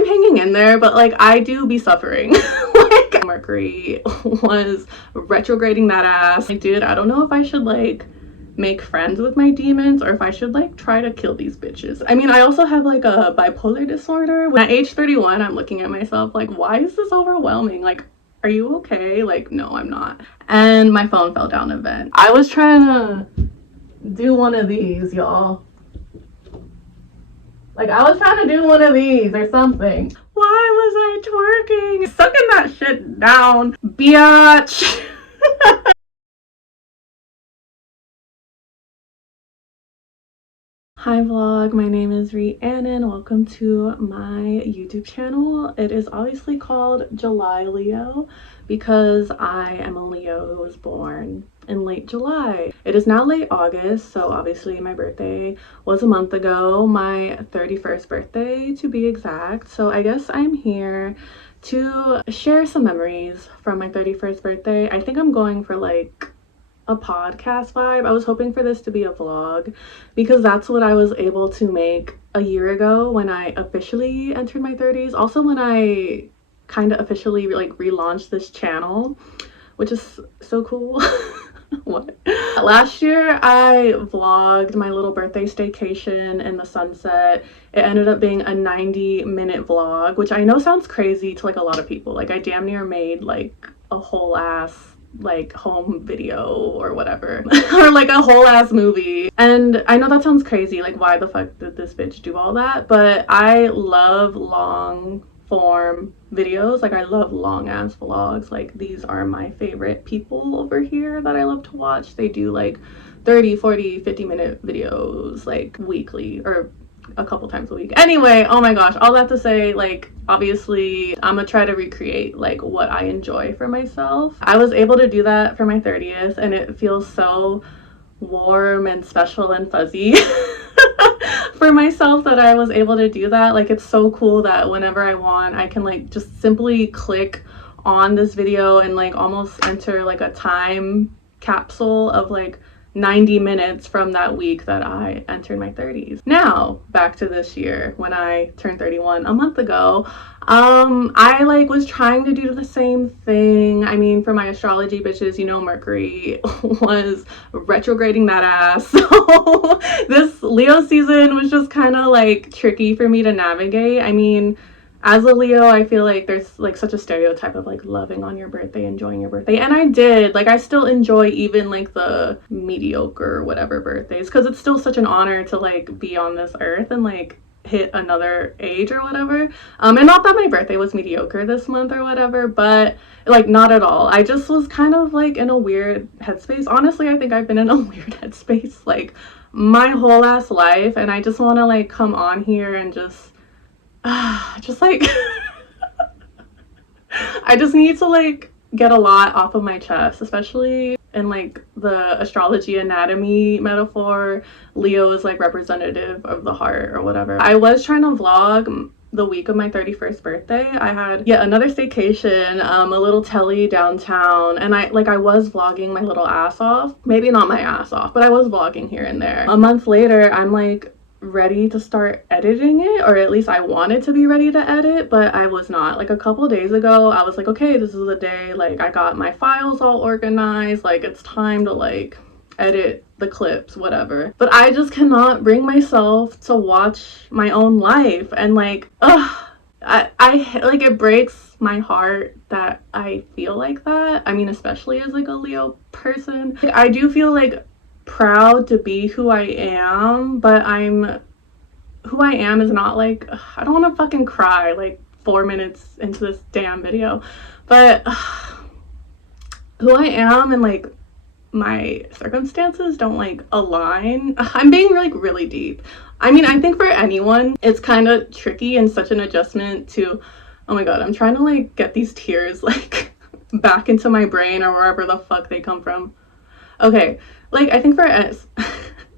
I'm hanging in there, but like I do be suffering. Like Mercury was retrograding that ass. Like, dude, I don't know if I should like make friends with my demons or if I should like try to kill these bitches. I mean, I also have like a bipolar disorder. At age 31, I'm looking at myself like, why is this overwhelming? Like, are you okay? Like, no, I'm not. And my phone fell down a vent. I was trying to do one of these, y'all. Like, I was trying to do one of these or something. Why was I twerking? Sucking that shit down, biatch. Hi vlog, my name is Rhiannon. Welcome to my YouTube channel. It is obviously called July Leo because I am a Leo who was born in late July. It is now late August, so obviously my birthday was a month ago, my 31st birthday to be exact. So I guess I'm here to share some memories from my 31st birthday. I think I'm going for like a podcast vibe. I was hoping for this to be a vlog because that's what I was able to make a year ago when I officially entered my 30s. Also when I kind of officially like relaunched this channel, which is so cool. What? Last year I vlogged my little birthday staycation in the sunset. It ended up being a 90-minute vlog, which I know sounds crazy to like a lot of people. Like I damn near made like a whole ass like home video or whatever or like a whole ass movie. And I know that sounds crazy, like why the fuck did this bitch do all that? But I love long form videos. Like I love long ass vlogs. Like these are my favorite people over here that I love to watch. They do like 30, 40, 50-minute videos like weekly or a couple times a week. Anyway, oh my gosh, all that to say, like obviously I'm gonna try to recreate like what I enjoy for myself. I was able to do that for my 30th and it feels so warm and special and fuzzy for myself that I was able to do that. Like it's so cool that whenever I want I can like just simply click on this video and like almost enter like a time capsule of like 90 minutes from that week that I entered my 30s. Now, back to this year when I turned 31 a month ago. I like was trying to do the same thing. I mean, for my astrology bitches, you know, Mercury was retrograding that ass. So this Leo season was just kind of like tricky for me to navigate. I mean, as a Leo, I feel like there's like such a stereotype of like loving on your birthday, enjoying your birthday. And I did, like I still enjoy even like the mediocre or whatever birthdays because it's still such an honor to like be on this earth and like hit another age or whatever. And not that my birthday was mediocre this month or whatever, but like not at all. I just was kind of like in a weird headspace. Honestly, I think I've been in a weird headspace like my whole ass life. And I just want to like come on here and just like I just need to like get a lot off of my chest, especially in like the astrology anatomy metaphor. Leo is like representative of the heart or whatever. I was trying to vlog the week of my 31st birthday. I had yet another staycation, a little telly downtown, and I was vlogging my little ass off. Maybe not my ass off, but I was vlogging here and there. A month later, I'm like ready to start editing it, or at least I wanted to be ready to edit, but I was not. Like a couple days ago I was like, okay, this is the day, like I got my files all organized, like it's time to like edit the clips, whatever. But I just cannot bring myself to watch my own life and like I like it breaks my heart that I feel like that. I mean, especially as like a Leo person, like, I do feel like proud to be who I am, but who I am is not like, I don't want to fucking cry like 4 minutes into this damn video, but who I am and like my circumstances don't like align. I'm being like really deep. I mean, I think for anyone it's kind of tricky and such an adjustment to, oh my god, I'm trying to like get these tears like back into my brain or wherever the fuck they come from. Okay, like I think for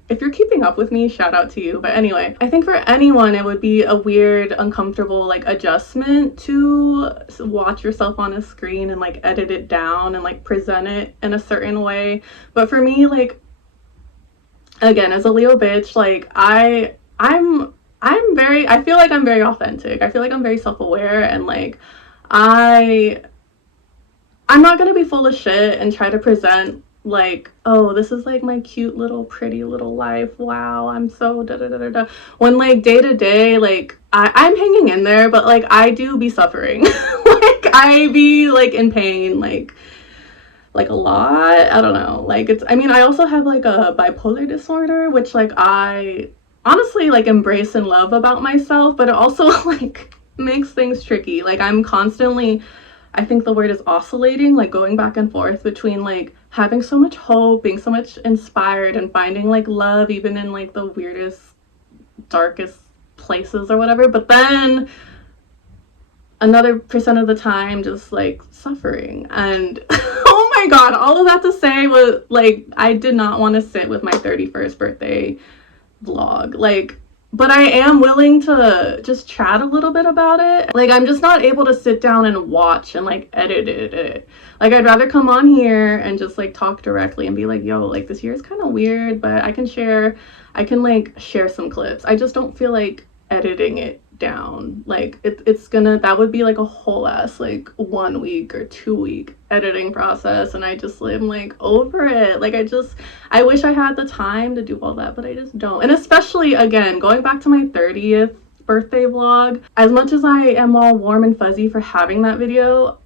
if you're keeping up with me, shout out to you. But anyway, I think for anyone it would be a weird, uncomfortable like adjustment to watch yourself on a screen and like edit it down and like present it in a certain way. But for me, like again, as a Leo bitch, like I'm I feel like I'm very authentic. I feel like I'm very self-aware, and like I'm not gonna be full of shit and try to present like, oh, this is like my cute little pretty little life. Wow, I'm so da da da da da. When like day to day, like I'm hanging in there, but like I do be suffering. Like I be like in pain, like a lot. I don't know. Like it's, I mean, I also have like a bipolar disorder, which like I honestly like embrace and love about myself, but it also like makes things tricky. Like I'm constantly, I think the word is oscillating, like going back and forth between like having so much hope, being so much inspired, and finding like love even in like the weirdest, darkest places or whatever. But then another percent of the time just like suffering. And oh my god, all of that to say was like I did not want to sit with my 31st birthday vlog, like, but I am willing to just chat a little bit about it. Like I'm just not able to sit down and watch and like edit it. Like I'd rather come on here and just like talk directly and be like, yo, like this year is kind of weird, but I can like share some clips. I just don't feel like editing it down. Like it's gonna, that would be like a whole ass like 1 week or 2 week editing process, and I just am like over it. Like I wish I had the time to do all that, but I just don't. And especially again, going back to my 30th birthday vlog, as much as I am all warm and fuzzy for having that video,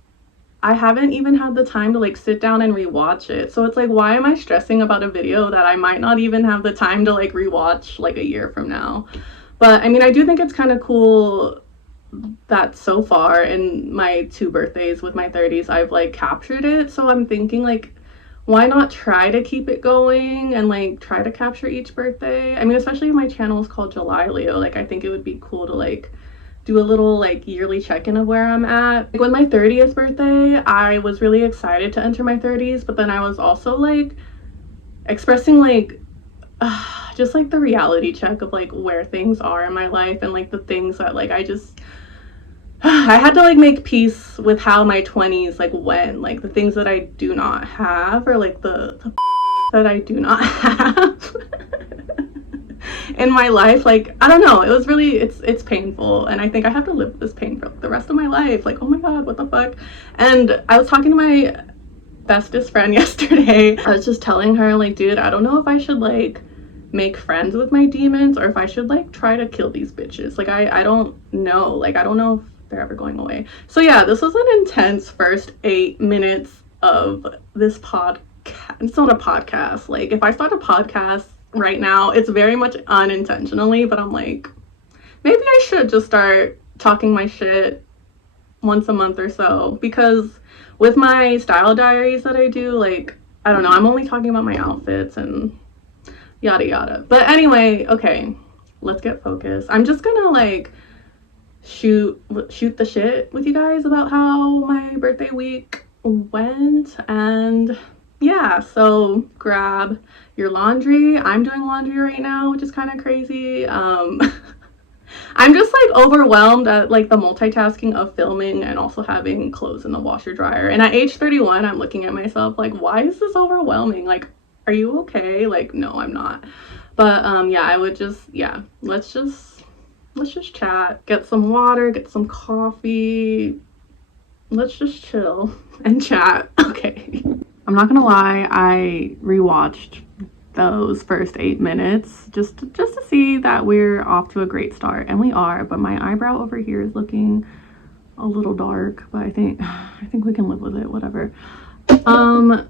I haven't even had the time to like sit down and rewatch it. So it's like, why am I stressing about a video that I might not even have the time to like rewatch like a year from now? But I mean, I do think it's kind of cool that so far in my 2 birthdays with my 30s, I've like captured it. So I'm thinking like, why not try to keep it going and like try to capture each birthday? I mean, especially if my channel is called July Leo, like I think it would be cool to like do a little like yearly check-in of where I'm at. Like with my 30th birthday, I was really excited to enter my 30s, but then I was also like expressing like just like the reality check of like where things are in my life, and like the things that like I had to like make peace with how my 20s like went, like the things that I do not have, or like the that I do not have in my life. Like I don't know, it was really, it's painful, and I think I have to live with this pain for the rest of my life. Like, oh my god, what the fuck. And I was talking to my bestest friend yesterday. I was just telling her like, dude, I don't know if I should like make friends with my demons, or if I should like try to kill these bitches. Like I don't know, like I don't know if they're ever going away. So yeah, this was an intense first 8 minutes of this podcast. It's not a podcast. Like if I start a podcast right now, it's very much unintentionally, but I'm like, maybe I should just start talking my shit once a month or so, because with my style diaries that I do, like I don't know, I'm only talking about my outfits and yada yada. But anyway, okay, let's get focused. I'm just gonna like shoot the shit with you guys about how my birthday week went. And yeah, so grab your laundry. I'm doing laundry right now, which is kind of crazy. I'm just like overwhelmed at like the multitasking of filming and also having clothes in the washer dryer. And at age 31, I'm looking at myself like, why is this overwhelming? Like, are you okay? Like, no, I'm not. But yeah, I would just, yeah, let's just chat, get some water, get some coffee. Let's just chill and chat. Okay. I'm not gonna lie, I rewatched those first 8 minutes just to see that we're off to a great start, and we are. But my eyebrow over here is looking a little dark, but I think we can live with it, whatever.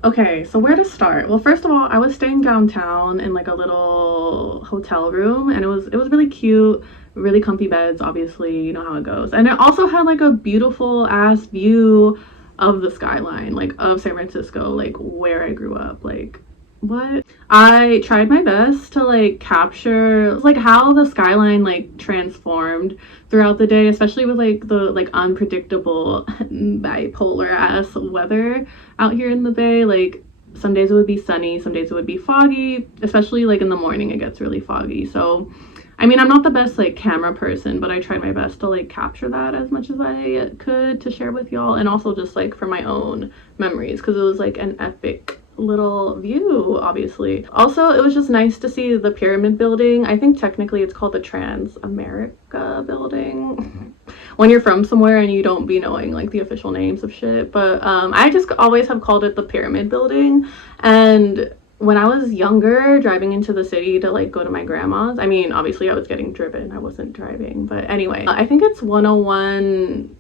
Okay, so where to start? Well, first of all, I was staying downtown in like a little hotel room, and it was really cute, really comfy beds, obviously, you know how it goes. And it also had like a beautiful ass view of the skyline, like of San Francisco, like where I grew up. Like, what? I tried my best to like capture like how the skyline like transformed throughout the day, especially with like the like unpredictable bipolar ass weather out here in the Bay. Like some days it would be sunny, some days it would be foggy, especially like in the morning it gets really foggy. So I mean, I'm not the best like camera person, but I tried my best to like capture that as much as I could to share with y'all, and also just like for my own memories, because it was like an epic little view, obviously. Also, it was just nice to see the pyramid building. I think technically it's called the Trans America building. When you're from somewhere and you don't be knowing like the official names of shit, but I just always have called it the pyramid building. And when I was younger, driving into the city to like go to my grandma's, I mean, obviously I was getting driven, I wasn't driving, but anyway, I think it's 101.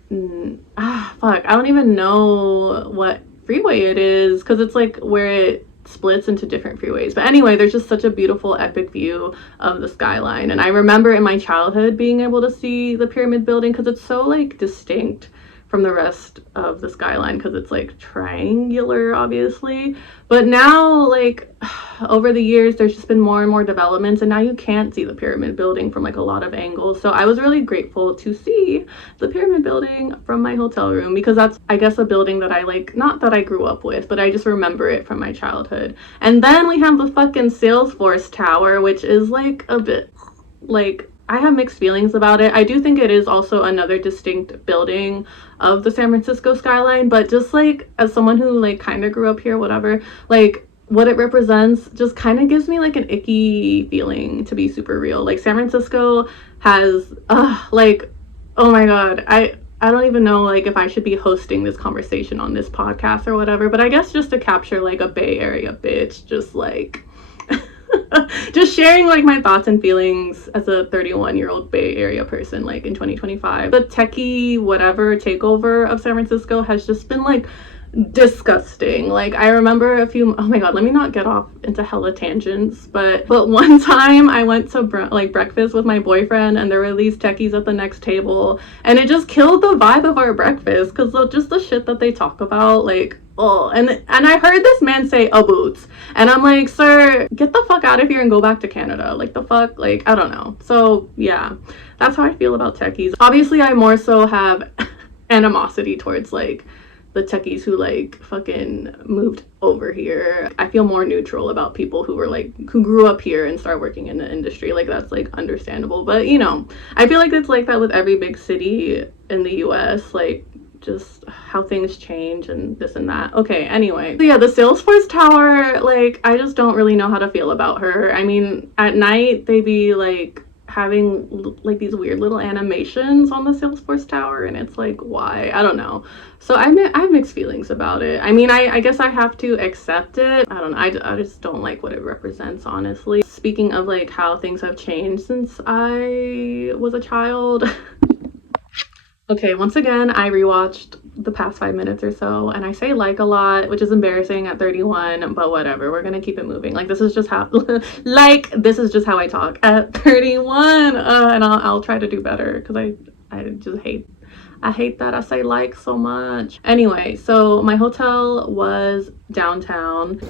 Fuck, I don't even know what freeway it is because it's like where it splits into different freeways. But anyway, there's just such a beautiful epic view of the skyline, and I remember in my childhood being able to see the pyramid building because it's so like distinct from the rest of the skyline because it's like triangular, obviously. But now, like, over the years, there's just been more and more developments, and now you can't see the pyramid building from like a lot of angles. So I was really grateful to see the pyramid building from my hotel room because that's, I guess, a building that I like, not that I grew up with, but I just remember it from my childhood. And then we have the fucking Salesforce Tower, which is like a bit like, I have mixed feelings about it. I do think it is also another distinct building of the San Francisco skyline, but just like as someone who like kind of grew up here, whatever, like what it represents just kind of gives me like an icky feeling, to be super real. Like San Francisco has like, oh my god, I don't even know like if I should be hosting this conversation on this podcast or whatever, but I guess just to capture like a Bay Area bitch, just like just sharing like my thoughts and feelings as a 31-year-old Bay Area person like in 2025. The techie whatever takeover of San Francisco has just been like disgusting. Like I remember oh my god, let me not get off into hella tangents, but one time I went to like breakfast with my boyfriend and there were these techies at the next table and it just killed the vibe of our breakfast because just the shit that they talk about, like, oh, and I heard this man say "a boots," and I'm like, sir, get the fuck out of here and go back to Canada. Like the fuck, like I don't know. So yeah, that's how I feel about techies. Obviously I more so have animosity towards like the techies who like fucking moved over here. I feel more neutral about people who were like, who grew up here and start working in the industry. Like that's like understandable, but you know, I feel like it's like that with every big city in the US, like just how things change and this and that. Okay, anyway, so yeah, the Salesforce Tower, like I just don't really know how to feel about her. I mean, at night they be like having like these weird little animations on the Salesforce Tower and it's like, why? I don't know. So I have mixed feelings about it. I mean, I guess I have to accept it. I don't know, I just don't like what it represents, honestly. Speaking of like how things have changed since I was a child. Okay, once again, I rewatched the past 5 minutes or so, and I say like a lot, which is embarrassing at 31, but whatever, we're gonna keep it moving. Like, this is just how, like, this is just how I talk at 31, and I'll try to do better, because I just hate, I hate that I say like so much. Anyway, so my hotel was downtown.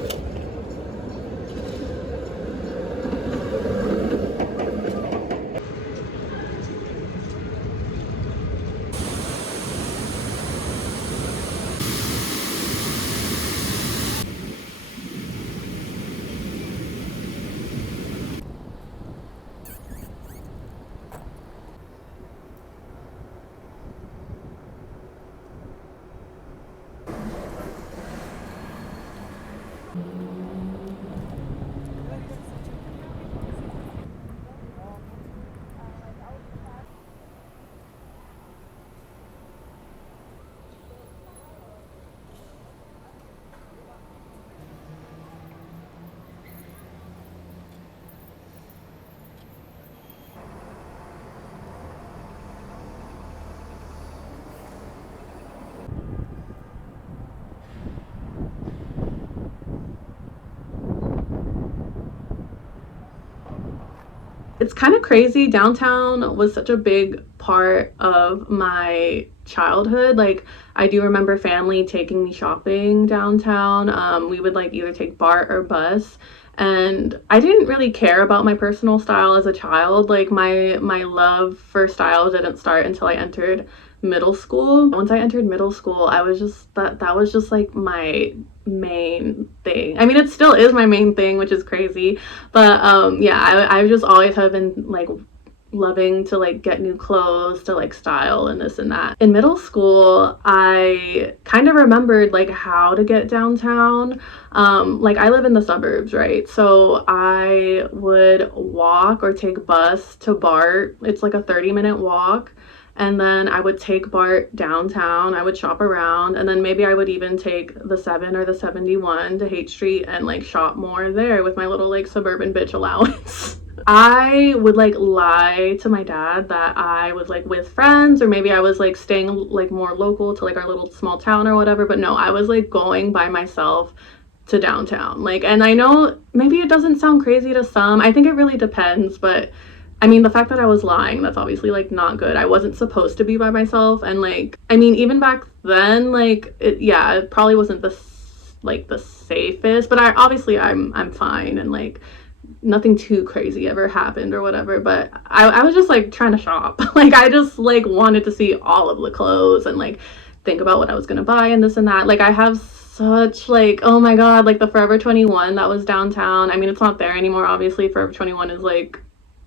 It's kind of crazy. Downtown was such a big part of my childhood. Like, I do remember family taking me shopping downtown. We would like either take BART or bus. And I didn't really care about my personal style as a child. Like my love for style didn't start until I entered middle school. Once I entered middle school, I was just that was just like my main thing. I mean, it still is my main thing, which is crazy, but yeah, I just always have been like loving to like get new clothes to like style and this and that. In middle school, I kind of remembered like how to get downtown. Like I live in the suburbs, right? So I would walk or take bus to BART. It's like a 30-minute walk. And then I would take BART downtown. I would shop around, and then maybe I would even take the 7 or the 71 to Haight Street and like shop more there with my little like suburban bitch allowance. I would like lie to my dad that I was like with friends, or maybe I was like staying like more local to like our little small town or whatever, but no, I was like going by myself to downtown. Like, and I know maybe it doesn't sound crazy to some. I think it really depends, but I mean, the fact that I was lying, that's obviously like not good. I wasn't supposed to be by myself, and like, I mean, even back then, like, it probably wasn't the safest, but I'm fine, and like nothing too crazy ever happened or whatever. But I was just like trying to shop. Like I just like wanted to see all of the clothes and like think about what I was gonna buy and this and that. Like I have such like, oh my god, like the Forever 21 that was downtown. I mean, it's not there anymore, obviously. Forever 21 is like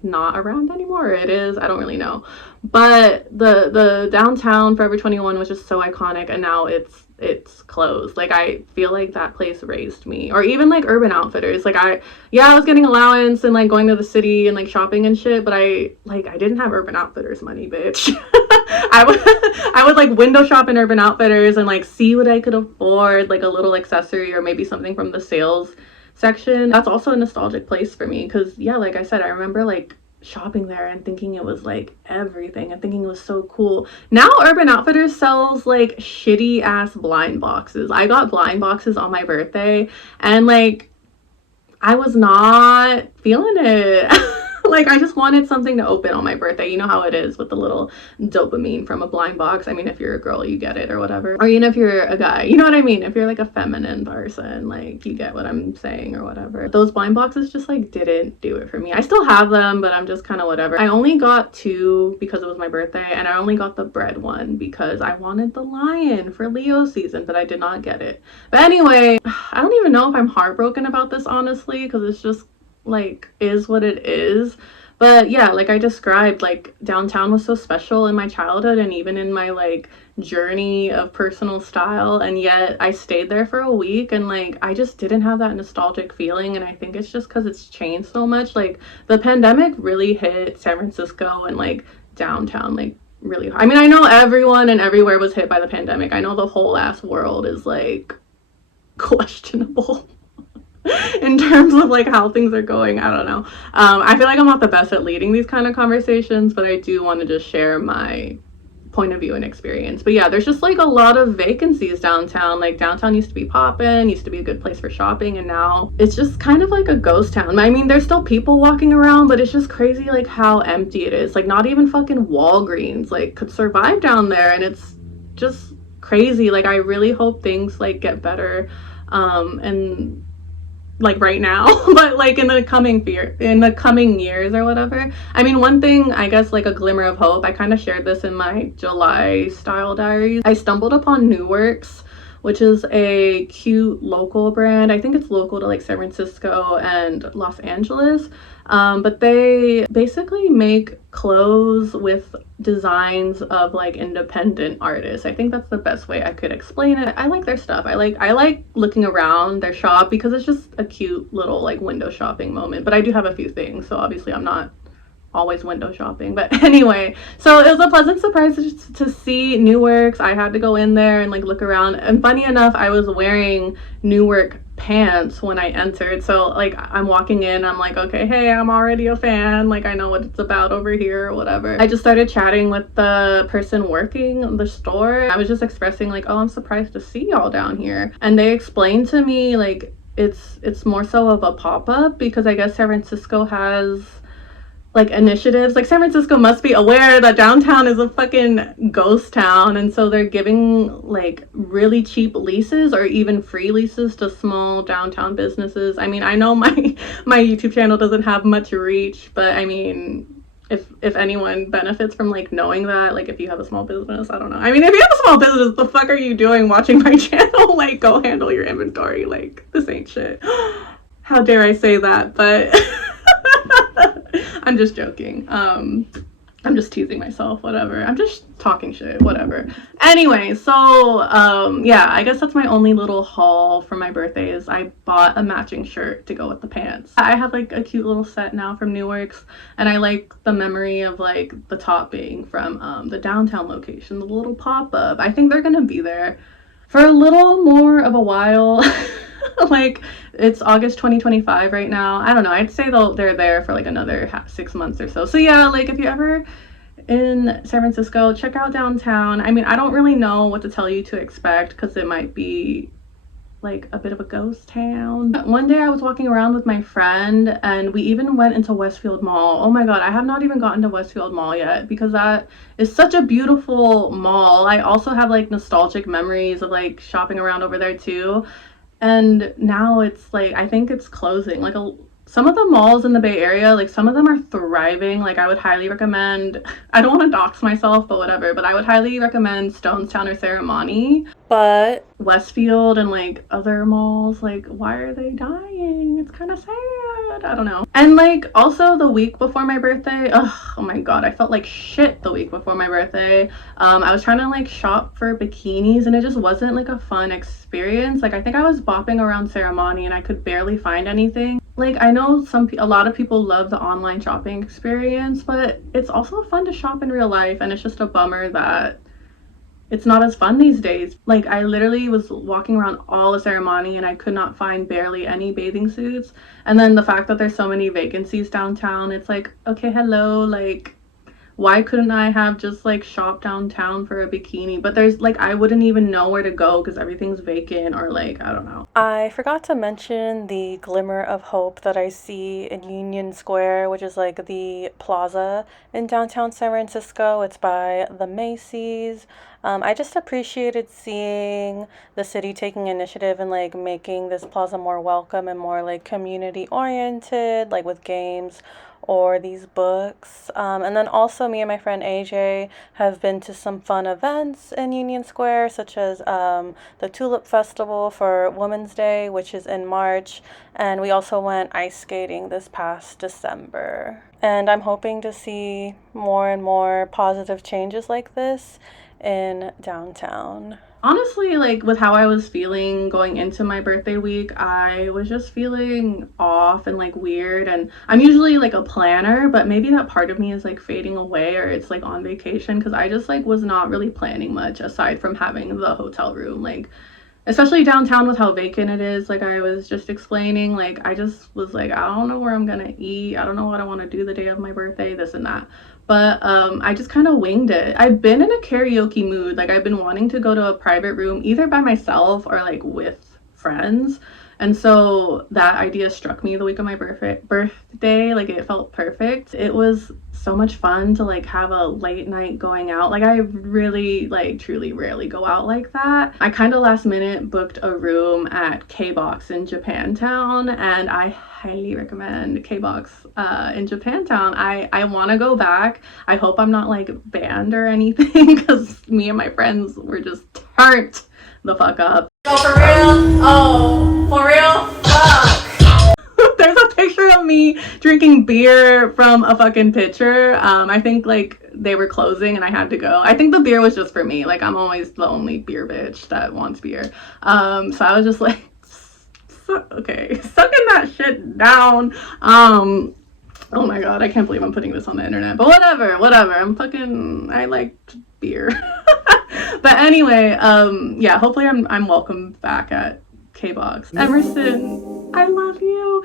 not around anymore. It is, I don't really know, but the downtown Forever 21 was just so iconic, and now it's closed. Like I feel like that place raised me. Or even like Urban Outfitters, like I was getting allowance and like going to the city and like shopping and shit, but I didn't have Urban Outfitters money, bitch. I would like window shop in Urban Outfitters and like see what I could afford, like a little accessory or maybe something from the sales section. That's also a nostalgic place for me, because yeah, like I said, I remember like shopping there and thinking it was like everything and thinking it was so cool. Now Urban Outfitters sells like shitty ass blind boxes. I got blind boxes on my birthday, and like I was not feeling it. Like I just wanted something to open on my birthday. You know how it is with the little dopamine from a blind box. I mean, if you're a girl, you get it or whatever. Or even if you're a guy, you know what I mean? If you're like a feminine person, like you get what I'm saying or whatever. Those blind boxes just like didn't do it for me. I still have them, but I'm just kind of whatever. I only got 2 because it was my birthday, and I only got the bread one because I wanted the lion for Leo season, but I did not get it. But anyway, I don't even know if I'm heartbroken about this, honestly, because it's just like is what it is. But yeah, like I described, like downtown was so special in my childhood and even in my like journey of personal style, and yet I stayed there for a week and like I just didn't have that nostalgic feeling. And I think it's just because it's changed so much. Like the pandemic really hit San Francisco and like downtown like really hard. I mean, I know everyone and everywhere was hit by the pandemic. I know the whole ass world is like questionable in terms of like how things are going. I don't know. I feel like I'm not the best at leading these kind of conversations, but I do want to just share my point of view and experience. But yeah, there's just like a lot of vacancies downtown. Like downtown used to be poppin', used to be a good place for shopping, and now it's just kind of like a ghost town. I mean, there's still people walking around, but it's just crazy like how empty it is. Like not even fucking Walgreens like could survive down there, and it's just crazy. Like I really hope things like get better and like right now, but like in the coming years or whatever. I mean, one thing, I guess like a glimmer of hope, I kind of shared this in my July style diaries. I stumbled upon New Works, which is a cute local brand. I think it's local to like San Francisco and Los Angeles. But they basically make clothes with designs of like independent artists. I think that's the best way I could explain it. I like their stuff. I like looking around their shop because it's just a cute little like window shopping moment. But I do have a few things, so obviously I'm not always window shopping. But anyway, so it was a pleasant surprise to see New Works. I had to go in there and like look around, and funny enough, I was wearing New Work pants when I entered. So like I'm walking in, I'm like, okay, hey, I'm already a fan, like I know what it's about over here or whatever. I just started chatting with the person working the store. I was just expressing like, oh, I'm surprised to see y'all down here, and they explained to me like it's more so of a pop-up because I guess San Francisco has like initiatives. Like San Francisco must be aware that downtown is a fucking ghost town, and so they're giving like really cheap leases or even free leases to small downtown businesses. I mean, I know my YouTube channel doesn't have much reach, but I mean, if anyone benefits from like knowing that, like if you have a small business, I don't know. I mean, if you have a small business, the fuck are you doing watching my channel? Like go handle your inventory. Like this ain't shit. How dare I say that? But I'm just joking. I'm just teasing myself, whatever. I'm just talking shit, whatever. Anyway, so yeah, I guess that's my only little haul for my birthday is I bought a matching shirt to go with the pants. I have like a cute little set now from Newark's, and I like the memory of like the top being from the downtown location, the little pop-up. I think they're gonna be there for a little more of a while. Like, it's August 2025 right now. I don't know, I'd say they're there for like another 6 months or so. So yeah, like if you ever in San Francisco, check out downtown. I mean, I don't really know what to tell you to expect because it might be like a bit of a ghost town. One day I was walking around with my friend and we even went into Westfield Mall. Oh my god, I have not even gotten to Westfield Mall yet because that is such a beautiful mall. I also have like nostalgic memories of like shopping around over there too. And now it's like, I think it's closing. Like some of the malls in the Bay Area, like some of them are thriving. Like I would highly recommend, I don't want to dox myself, but whatever, but I would highly recommend Stonestown or Serramonte. But Westfield and like other malls, like why are they dying? It's kind of sad. I don't know. And like also the week before my birthday, oh my god, I felt like shit the week before my birthday. I was trying to like shop for bikinis and it just wasn't like a fun experience. Like I think I was bopping around Serramonte and I could barely find anything. Like I know a lot of people love the online shopping experience, but it's also fun to shop in real life, and it's just a bummer that it's not as fun these days. Like I literally was walking around all of Serramonte and I could not find barely any bathing suits. And then the fact that there's so many vacancies downtown, it's like, okay, hello, like why couldn't I have just like shopped downtown for a bikini? But there's like, I wouldn't even know where to go because everything's vacant, or like, I don't know. I forgot to mention the glimmer of hope that I see in Union Square, which is like the plaza in downtown San Francisco. It's by the Macy's. I just appreciated seeing the city taking initiative and like making this plaza more welcome and more like community oriented, like with games or these books. And then also me and my friend AJ have been to some fun events in Union Square, such as the Tulip Festival for Women's Day, which is in March. And we also went ice skating this past December. And I'm hoping to see more and more positive changes like this in downtown. Honestly, like with how I was feeling going into my birthday week, I was just feeling off and like weird. And I'm usually like a planner, but maybe that part of me is like fading away, or it's like on vacation, because I just like was not really planning much aside from having the hotel room. Like especially downtown with how vacant it is, like I was just explaining, like I just was like, I don't know where I'm gonna eat, I don't know what I want to do the day of my birthday, this and that. But I just kind of winged it. I've been in a karaoke mood. Like I've been wanting to go to a private room either by myself or like with friends. And so that idea struck me the week of my birthday. Like it felt perfect. It was so much fun to like have a late night going out. Like I really like truly rarely go out like that. I kind of last minute booked a room at K-Box in Japantown, and I highly recommend K-Box in Japantown. I want to go back. I hope I'm not like banned or anything, because me and my friends were just turned the fuck up. Oh, for real? Oh, for real? Fuck. There's a picture of me drinking beer from a fucking pitcher. I think like they were closing and I had to go. I think the beer was just for me. Like I'm always the only beer bitch that wants beer. So I was just like, okay, sucking that shit down. Oh my god, I can't believe I'm putting this on the internet. But whatever. I liked beer. But anyway, yeah, hopefully I'm welcome back at K-Box. Emerson, I love you.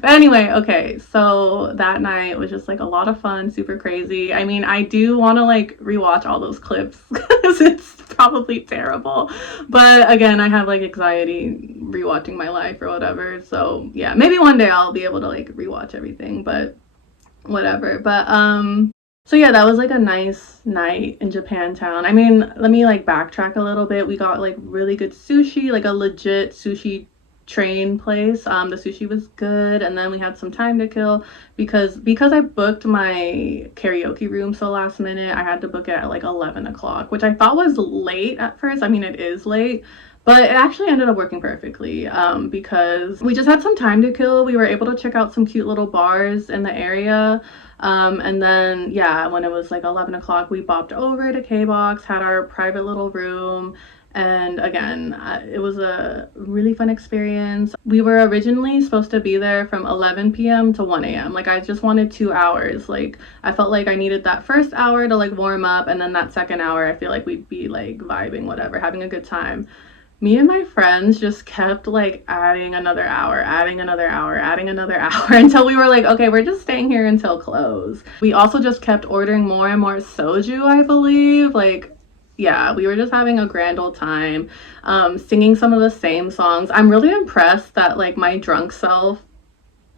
But anyway, okay, so that night was just like a lot of fun, super crazy. I mean, I do want to like rewatch all those clips because it's probably terrible. But again, I have like anxiety rewatching my life or whatever. So yeah, maybe one day I'll be able to like rewatch everything, but whatever. But so yeah, that was like a nice night in Japantown. I mean, let me like backtrack a little bit. We got like really good sushi, like a legit sushi train place. The sushi was good, and then we had some time to kill because I booked my karaoke room so last minute. I had to book it at like 11 o'clock, which I thought was late at first. I mean, it is late, but it actually ended up working perfectly because we just had some time to kill. We were able to check out some cute little bars in the area. And then, yeah, when it was like 11 o'clock, we bopped over to K-Box, had our private little room. And again, it was a really fun experience. We were originally supposed to be there from 11 p.m. to 1 a.m. Like, I just wanted 2 hours. Like, I felt like I needed that first hour to like warm up, and then that second hour, I feel like we'd be like vibing, whatever, having a good time. Me and my friends just kept like adding another hour, adding another hour, adding another hour until we were like, okay, we're just staying here until close. We also just kept ordering more and more soju, I believe. Like, yeah, we were just having a grand old time, singing some of the same songs. I'm really impressed that like my drunk self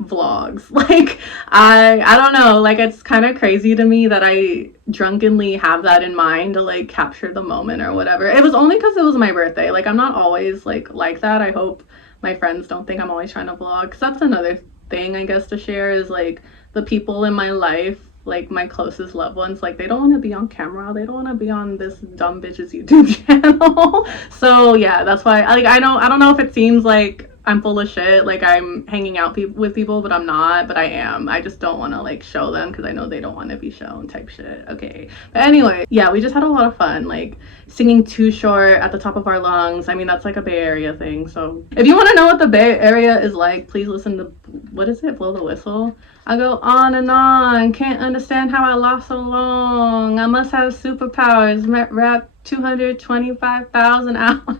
vlogs. Like, I don't know, like it's kind of crazy to me that I drunkenly have that in mind to like capture the moment or whatever. It was only because it was my birthday. Like, I'm not always like that. I hope my friends don't think I'm always trying to vlog, because that's another thing I guess to share is like the people in my life, like my closest loved ones, like they don't want to be on camera, they don't want to be on this dumb bitch's YouTube channel. So yeah, that's why I don't know if it seems like I'm full of shit, like I'm hanging out with people, but I'm not, but I am. I just don't want to like show them because I know they don't want to be shown type shit. Okay, but anyway, yeah, we just had a lot of fun, like singing Too Short at the top of our lungs. I mean, that's like a Bay Area thing. So if you want to know what the Bay Area is like, please listen to, what is it, Blow the Whistle. I go on and on, can't understand how I lost so long, I must have superpowers, rap 225,000 hours.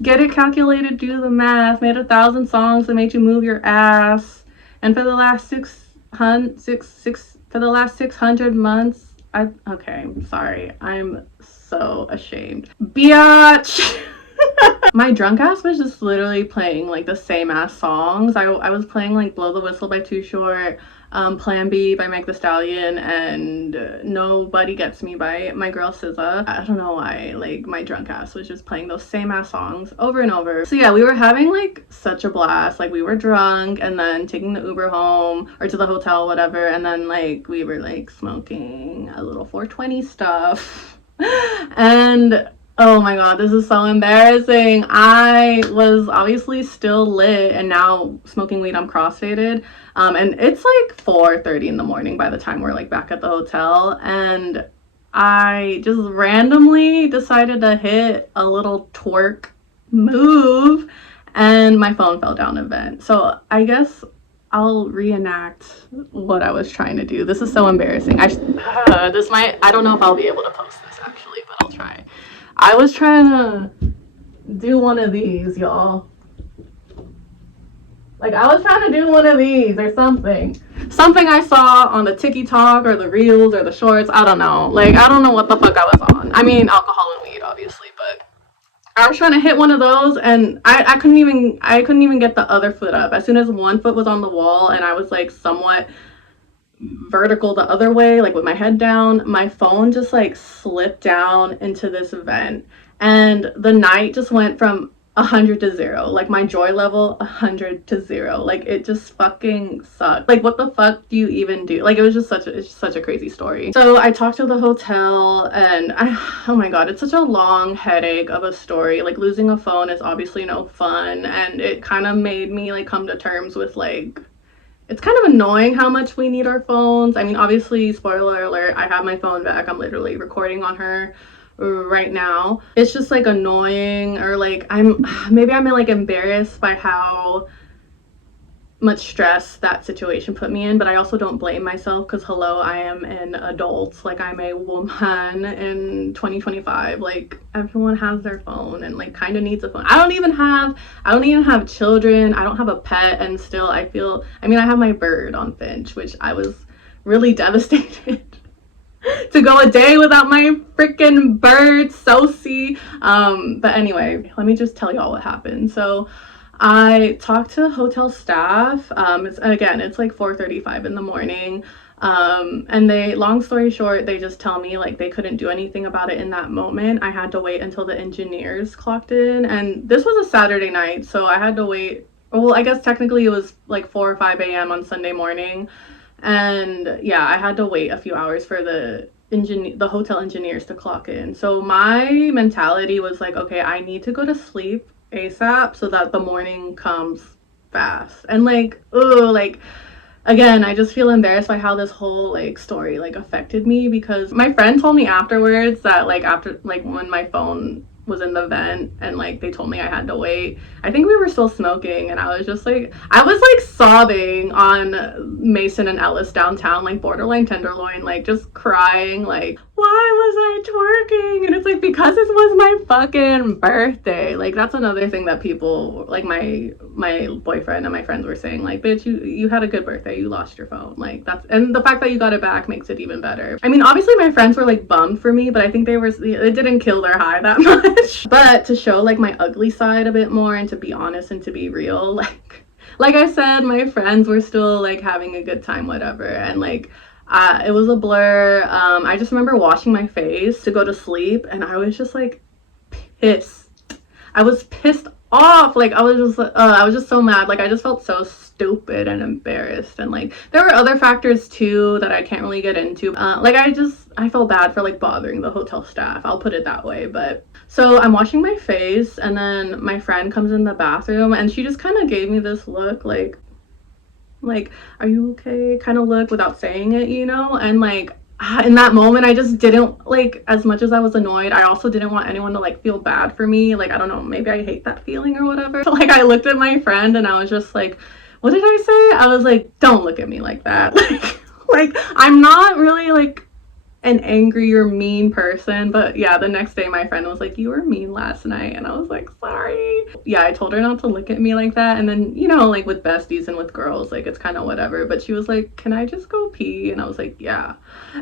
Get it calculated, do the math, made 1,000 songs that made you move your ass. And for the last 600 months, okay, I'm sorry. I'm so ashamed. Biatch! My drunk ass was just literally playing like the same ass songs. I was playing like Blow the Whistle by Too Short, Plan B by Meg Thee Stallion, and Nobody Gets Me by my girl SZA. I don't know why, like my drunk ass was just playing those same ass songs over and over. So yeah, we were having like such a blast. Like we were drunk and then taking the Uber home or to the hotel, whatever, and then like we were like smoking a little 420 stuff. And oh my god, this is so embarrassing. I was obviously still lit and now smoking weed. I'm crossfaded. And it's like 4:30 in the morning by the time we're like back at the hotel. And I just randomly decided to hit a little twerk move and my phone fell down a vent. So I guess I'll reenact what I was trying to do. This is so embarrassing. I don't know if I'll be able to post this actually, but I'll try. I was trying to do one of these, y'all. Like, I was trying to do one of these or something. Something I saw on the TikTok or the Reels or the Shorts. I don't know. Like, I don't know what the fuck I was on. I mean, alcohol and weed, obviously, but I was trying to hit one of those and I couldn't even get the other foot up. As soon as one foot was on the wall and I was like somewhat vertical the other way, like with my head down, my phone just like slipped down into this vent and the night just went from 100 to 0. Like my joy level 100 to 0. Like it just fucking sucked. Like what the fuck do you even do? Like it was just such a crazy story. So I talked to the hotel and oh my god, it's such a long headache of a story. Like losing a phone is obviously no fun, and it kind of made me like come to terms with like it's kind of annoying how much we need our phones. I mean, obviously, spoiler alert, I have my phone back. I'm literally recording on her right now. It's just like annoying, or like I'm like embarrassed by how much stress that situation put me in, but I also don't blame myself because hello, I am an adult. Like I'm a woman in 2025. Like everyone has their phone and like kind of needs a phone. I don't even have children. I don't have a pet, and still I have my bird on Finch, which I was really devastated to go a day without my freaking bird, Sosie. But anyway, let me just tell y'all what happened. So I talked to hotel staff. It's like 4:35 in the morning. And they, long story short, they just tell me like they couldn't do anything about it in that moment. I had to wait until the engineers clocked in, and this was a Saturday night, so I had to wait. Well, I guess technically it was like 4 or 5 a.m. on Sunday morning, and yeah, I had to wait a few hours for the hotel engineers to clock in. So my mentality was like, okay, I need to go to sleep ASAP so that the morning comes fast. And like, oh, like again, I just feel embarrassed by how this whole like story like affected me, because my friend told me afterwards that like after like when my phone was in the vent and like they told me I had to wait, I think we were still smoking, and I was just like, I was like sobbing on Mason and Ellis downtown, like borderline tenderloin, like just crying, like why was I twerking? And it's like, because it was my fucking birthday. Like that's another thing that people like my boyfriend and my friends were saying, like, bitch, you had a good birthday, you lost your phone. Like that's, and the fact that you got it back makes it even better. I mean, obviously my friends were like bummed for me, but I think it didn't kill their high that much. But to show like my ugly side a bit more and to be honest and to be real, like I said, my friends were still like having a good time, whatever. And like it was a blur. I just remember washing my face to go to sleep, and I was just like pissed. I was pissed off. Like I was just so mad. Like I just felt so stupid and embarrassed. And like there were other factors too that I can't really get into. Like I felt bad for like bothering the hotel staff. I'll put it that way. But so I'm washing my face, and then my friend comes in the bathroom, and she just kind of gave me this look like, are you okay kind of look, without saying it, you know? And like in that moment I just didn't, like, as much as I was annoyed, I also didn't want anyone to like feel bad for me. Like I don't know, maybe I hate that feeling or whatever. So like I looked at my friend and I was just like, what did I say? I was like, don't look at me like that. Like I'm not really like an angry or mean person, but yeah, the next day my friend was like, you were mean last night, and I was like, sorry. Yeah, I told her not to look at me like that. And then, you know, like with besties and with girls, like it's kind of whatever, but she was like, can I just go pee? And I was like, yeah.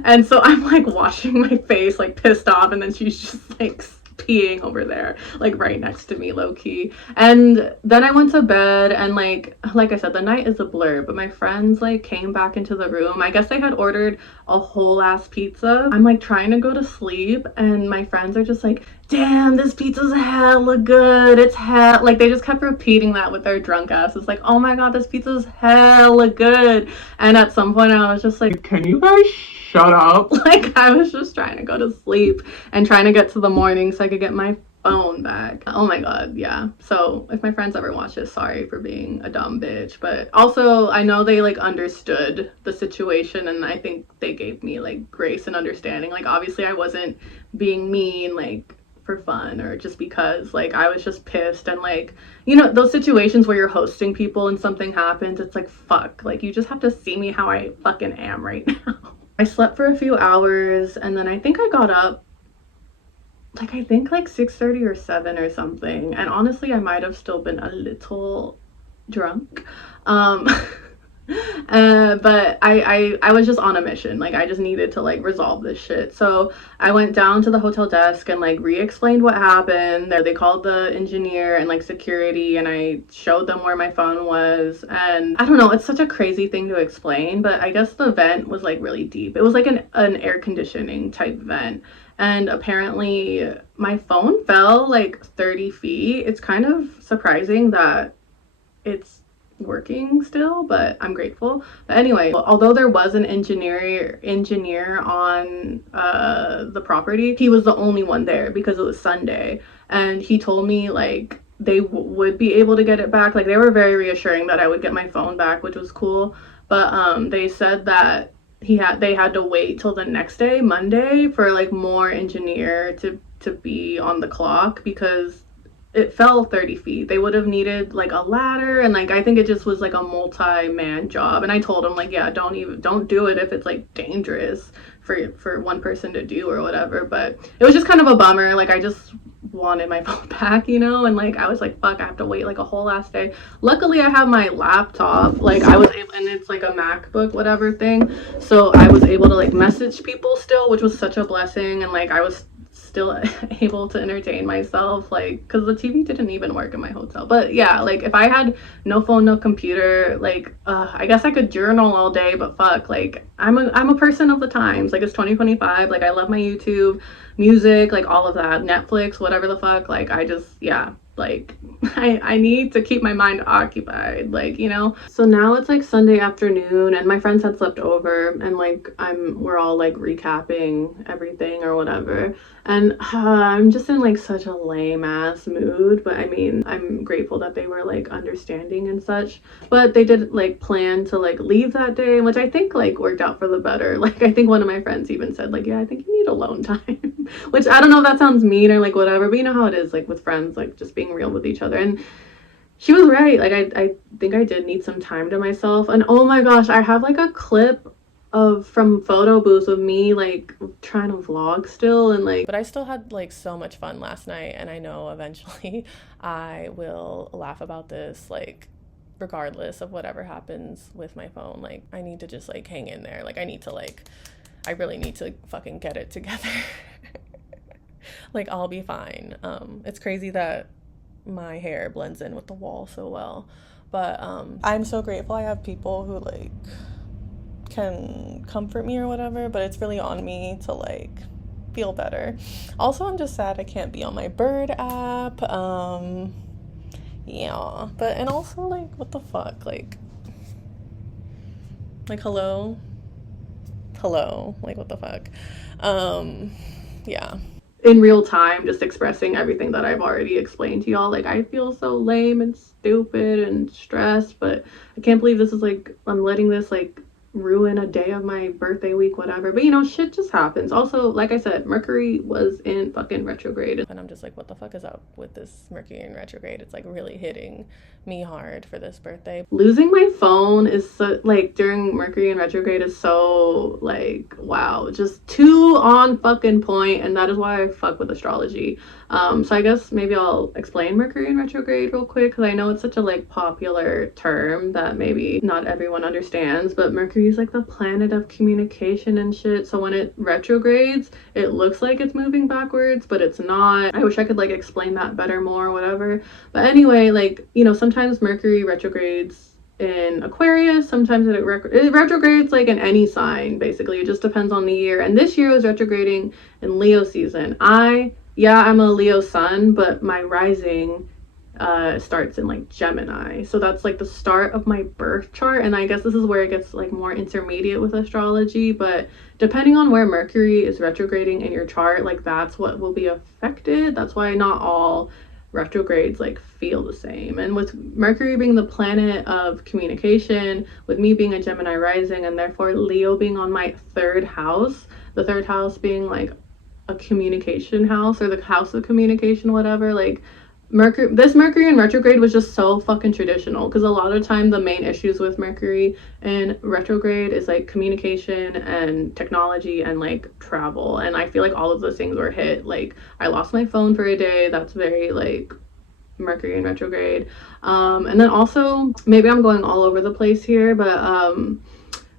And so I'm like washing my face, like pissed off, and then she's just like peeing over there, like right next to me, low key. And then I went to bed, and like I said, the night is a blur, but my friends like came back into the room. I guess they had ordered a whole ass pizza. I'm like trying to go to sleep, and my friends are just like, damn, this pizza's hella good. It's hell, like they just kept repeating that with their drunk asses, like, oh my god, this pizza's hella good. And at some point I was just like, can you guys shut up? Like I was just trying to go to sleep and trying to get to the morning so I could get my phone back. Oh my god, yeah. So if my friends ever watch this, sorry for being a dumb bitch, but also I know they like understood the situation, and I think they gave me like grace and understanding. Like obviously I wasn't being mean like for fun or just because, like I was just pissed. And like, you know, those situations where you're hosting people and something happens, it's like, fuck, like you just have to see me how I fucking am right now. I slept for a few hours, and then I think I got up like, I think like 6:30 or 7 or something, and honestly I might have still been a little drunk. But I was just on a mission. Like I just needed to like resolve this shit. So I went down to the hotel desk and like re-explained what happened there. They called the engineer and like security, and I showed them where my phone was. And I don't know, it's such a crazy thing to explain, but I guess the vent was like really deep. It was like an air conditioning type vent, and apparently my phone fell like 30 feet. It's kind of surprising that it's working still, but I'm grateful. But anyway, although there was an engineer on the property, he was the only one there because it was Sunday, and he told me like they would be able to get it back. Like they were very reassuring that I would get my phone back, which was cool. But they said that they had to wait till the next day, Monday, for like more engineer to be on the clock, because it fell 30 feet. They would have needed like a ladder, and like I think it just was like a multi-man job. And I told him like, yeah, don't do it if it's like dangerous for one person to do or whatever. But it was just kind of a bummer. Like I just wanted my phone back, you know. And like I was like, fuck, I have to wait like a whole last day. Luckily I have my laptop, like I was able, and it's like a MacBook whatever thing, so I was able to like message people still, which was such a blessing. And like I was still able to entertain myself, like, because the TV didn't even work in my hotel. But yeah, like if I had no phone, no computer, like I guess I could journal all day, but fuck, like I'm a person of the times. Like it's 2025, like I love my YouTube, music, like all of that, Netflix, whatever the fuck. Like I just, yeah, like I need to keep my mind occupied, like, you know. So now it's like Sunday afternoon and my friends had slept over and like we're all like recapping everything or whatever, and I'm just in like such a lame ass mood. But I mean, I'm grateful that they were like understanding and such, but they did like plan to like leave that day, which I think like worked out for the better. Like I think one of my friends even said like, yeah, I think you need alone time. Which I don't know if that sounds mean or like whatever, but you know how it is like with friends, like just being real with each other. And she was right. Like I think I did need some time to myself. And oh my gosh, I have like a clip of from photo booths of me like trying to vlog still, and like, but I still had like so much fun last night, and I know eventually I will laugh about this, like regardless of whatever happens with my phone. Like I need to just like hang in there. Like I really need to fucking get it together. Like I'll be fine. It's crazy that my hair blends in with the wall so well, but I'm so grateful I have people who like can comfort me or whatever, but it's really on me to like feel better. Also, I'm just sad I can't be on my bird app. Yeah, but and also like what the fuck, like hello, like what the fuck. Yeah, in real time, just expressing everything that I've already explained to y'all. Like I feel so lame and stupid and stressed, but I can't believe this is like, I'm letting this like ruin a day of my birthday week, whatever. But you know, shit just happens. Also, like I said, Mercury was in fucking retrograde, and I'm just like, what the fuck is up with this Mercury in retrograde? It's like really hitting me hard for this birthday. Losing my phone is so like during Mercury in retrograde is so like, wow, just too on fucking point, and that is why I fuck with astrology. So I guess maybe I'll explain Mercury in retrograde real quick, because I know it's such a like popular term that maybe not everyone understands. But Mercury is like the planet of communication and shit, so when it retrogrades it looks like it's moving backwards, but it's not. I wish I could like explain that better, more, whatever. But anyway, like, you know, sometimes Mercury retrogrades in Aquarius, sometimes it retrogrades like in any sign. Basically it just depends on the year, and this year it was retrograding in Leo season. I'm a Leo sun, but my rising starts in like Gemini, so that's like the start of my birth chart, and I guess this is where it gets like more intermediate with astrology. But depending on where Mercury is retrograding in your chart, like that's what will be affected. That's why not all retrogrades like feel the same. And with Mercury being the planet of communication, with me being a Gemini rising and therefore Leo being on my third house, the third house being like a communication house or the house of communication, whatever, like this Mercury in retrograde was just so fucking traditional, because a lot of time the main issues with Mercury in retrograde is like communication and technology and like travel, and I feel like all of those things were hit. Like I lost my phone for a day. That's very like Mercury in retrograde. And then also, maybe I'm going all over the place here, but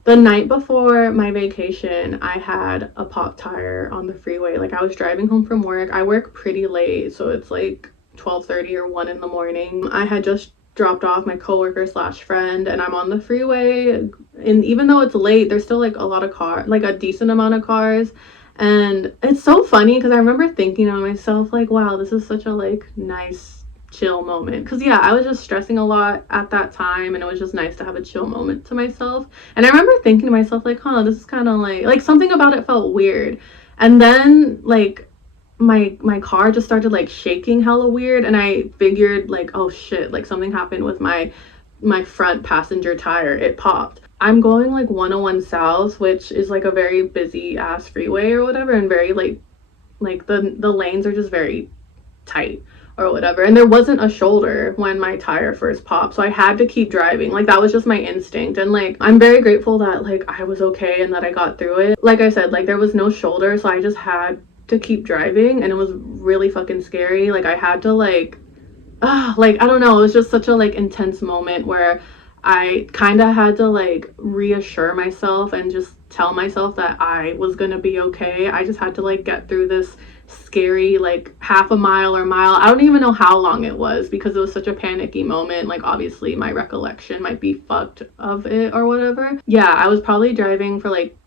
the night before my vacation, I had a pop tire on the freeway. Like I was driving home from work. I work pretty late, so it's like 12:30 or 1 in the morning. I had just dropped off my coworker slash friend, and I'm on the freeway, and even though it's late, there's still like a lot of cars, like a decent amount of cars. And it's so funny because I remember thinking to myself like, wow, this is such a like nice chill moment, because yeah, I was just stressing a lot at that time, and it was just nice to have a chill moment to myself. And I remember thinking to myself like, huh, this is kind of like something about it felt weird. And then like my car just started like shaking hella weird, and I figured like, oh shit, like something happened with my front passenger tire. It popped. I'm going like 101 south, which is like a very busy ass freeway or whatever, and very like the lanes are just very tight or whatever, and there wasn't a shoulder when my tire first popped, so I had to keep driving. Like that was just my instinct, and like I'm very grateful that like I was okay and that I got through it. Like I said, like there was no shoulder, so I just had to keep driving, and it was really fucking scary. Like I had to like I don't know, it was just such a like intense moment where I kind of had to like reassure myself and just tell myself that I was gonna be okay. I just had to like get through this scary, like half a mile or mile. I don't even know how long it was because it was such a panicky moment. Like obviously my recollection might be fucked of it or whatever. Yeah, I was probably driving for like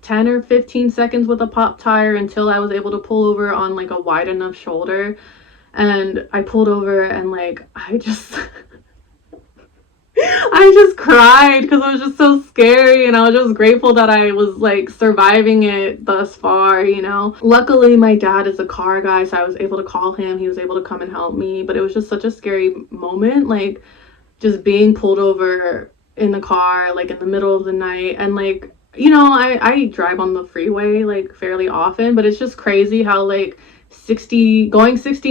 10 or 15 seconds with a pop tire until I was able to pull over on like a wide enough shoulder. And I pulled over and like I just I just cried because it was just so scary, and I was just grateful that I was like surviving it thus far, you know. Luckily my dad is a car guy, so I was able to call him. He was able to come and help me, but it was just such a scary moment, like just being pulled over in the car like in the middle of the night. And like, you know, I drive on the freeway like fairly often, but it's just crazy how like 60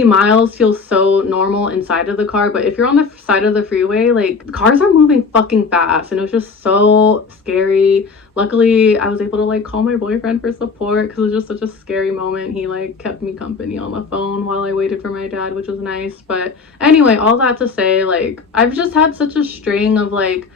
miles feels so normal inside of the car, but if you're on the side of the freeway, like cars are moving fucking fast, and it was just so scary. Luckily I was able to like call my boyfriend for support because it was just such a scary moment. He like kept me company on the phone while I waited for my dad, which was nice. But anyway, all that to say, like I've just had such a string of like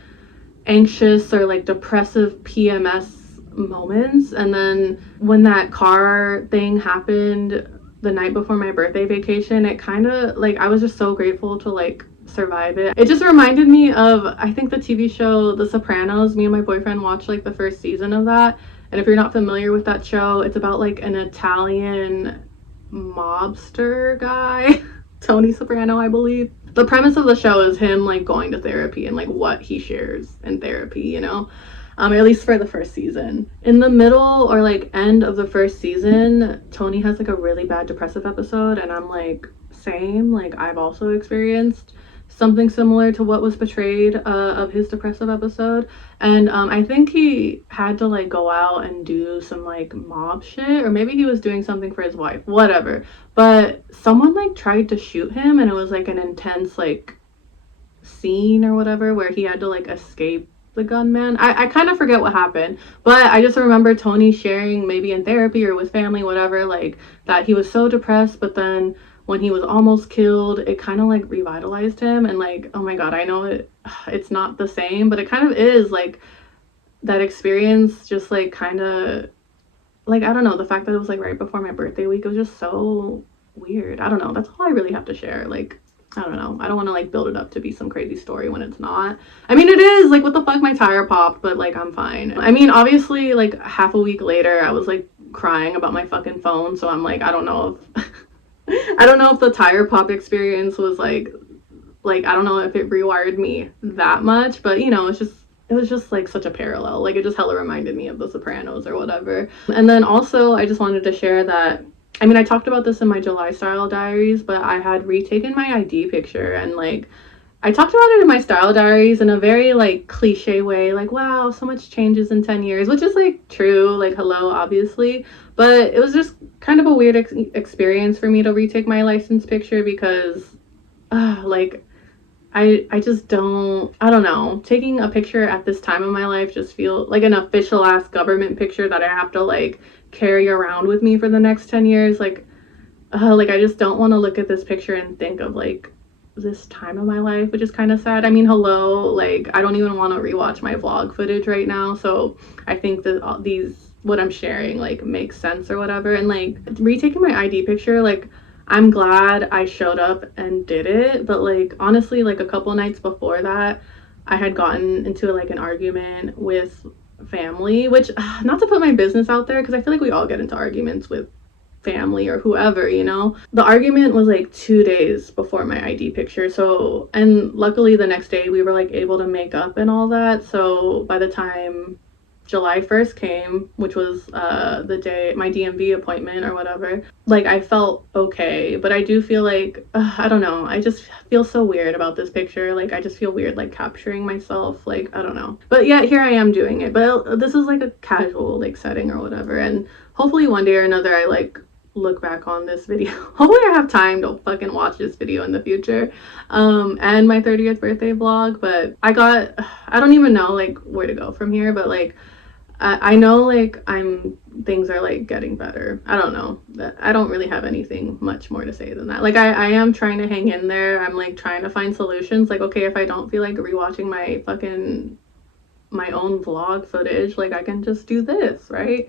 anxious or like depressive PMS moments, and then when that car thing happened the night before my birthday vacation, it kind of like I was just so grateful to like survive it. It just reminded me of, I think, the TV show The Sopranos. Me and my boyfriend watched like the first season of that, and if you're not familiar with that show, it's about like an Italian mobster guy Tony Soprano, I believe. The premise of the show is him like going to therapy and like what he shares in therapy, you know. At least for the first season. In the middle or like end of the first season, Tony has like a really bad depressive episode, and I'm like, same, like I've also experienced something similar to what was portrayed of his depressive episode. And I think he had to like go out and do some like mob shit, or maybe he was doing something for his wife, whatever. But someone like tried to shoot him, and it was like an intense like scene or whatever where he had to like escape the gunman. I kind of forget what happened, but I just remember Tony sharing, maybe in therapy or with family, whatever, like that he was so depressed, but then when he was almost killed, it kind of like revitalized him. And like, oh my god, I know it's not the same, but it kind of is. Like that experience just like kind of like, I don't know, the fact that it was like right before my birthday week, it was just so weird. I don't know, that's all I really have to share. Like I don't know. I don't want to like build it up to be some crazy story when it's not. I mean, it is like, what the fuck, my tire popped, but like I'm fine. I mean, obviously like half a week later I was like crying about my fucking phone, so I'm like, I don't know if I don't know if the tire pop experience was like I don't know if it rewired me that much, but you know, it was just like such a parallel. Like it just hella reminded me of The Sopranos or whatever. And then also I just wanted to share that, I mean, I talked about this in my July style diaries, but I had retaken my ID picture, and like I talked about it in my style diaries in a very like cliche way, like wow, so much changes in 10 years, which is like true, like hello, obviously. But it was just kind of a weird experience for me to retake my license picture because like I just don't, I don't know, taking a picture at this time of my life just feel like an official ass government picture that I have to like carry around with me for the next 10 years. Like I just don't want to look at this picture and think of like this time of my life, which is kind of sad. I mean, hello, like I don't even want to rewatch my vlog footage right now, so I think that all these, what I'm sharing, like makes sense or whatever. And like retaking my ID picture, like I'm glad I showed up and did it, but like honestly, like a couple nights before that I had gotten into like an argument with family, which not to put my business out there because I feel like we all get into arguments with family or whoever, you know. The argument was like 2 days before my ID picture, so, and luckily the next day we were like able to make up and all that. So by the time July 1st came, which was the day my DMV appointment or whatever, like I felt okay. But I do feel like I don't know, I just feel so weird about this picture. Like I just feel weird like capturing myself, like I don't know, but yeah, here I am doing it. But this is like a casual like setting or whatever, and hopefully one day or another I like look back on this video. Hopefully I have time to fucking watch this video in the future, and my 30th birthday vlog. But I don't even know like where to go from here, but like I know like things are like getting better. I don't know, I don't really have anything much more to say than that. Like I am trying to hang in there. I'm like trying to find solutions. Like okay, if I don't feel like rewatching my own vlog footage, like I can just do this, right?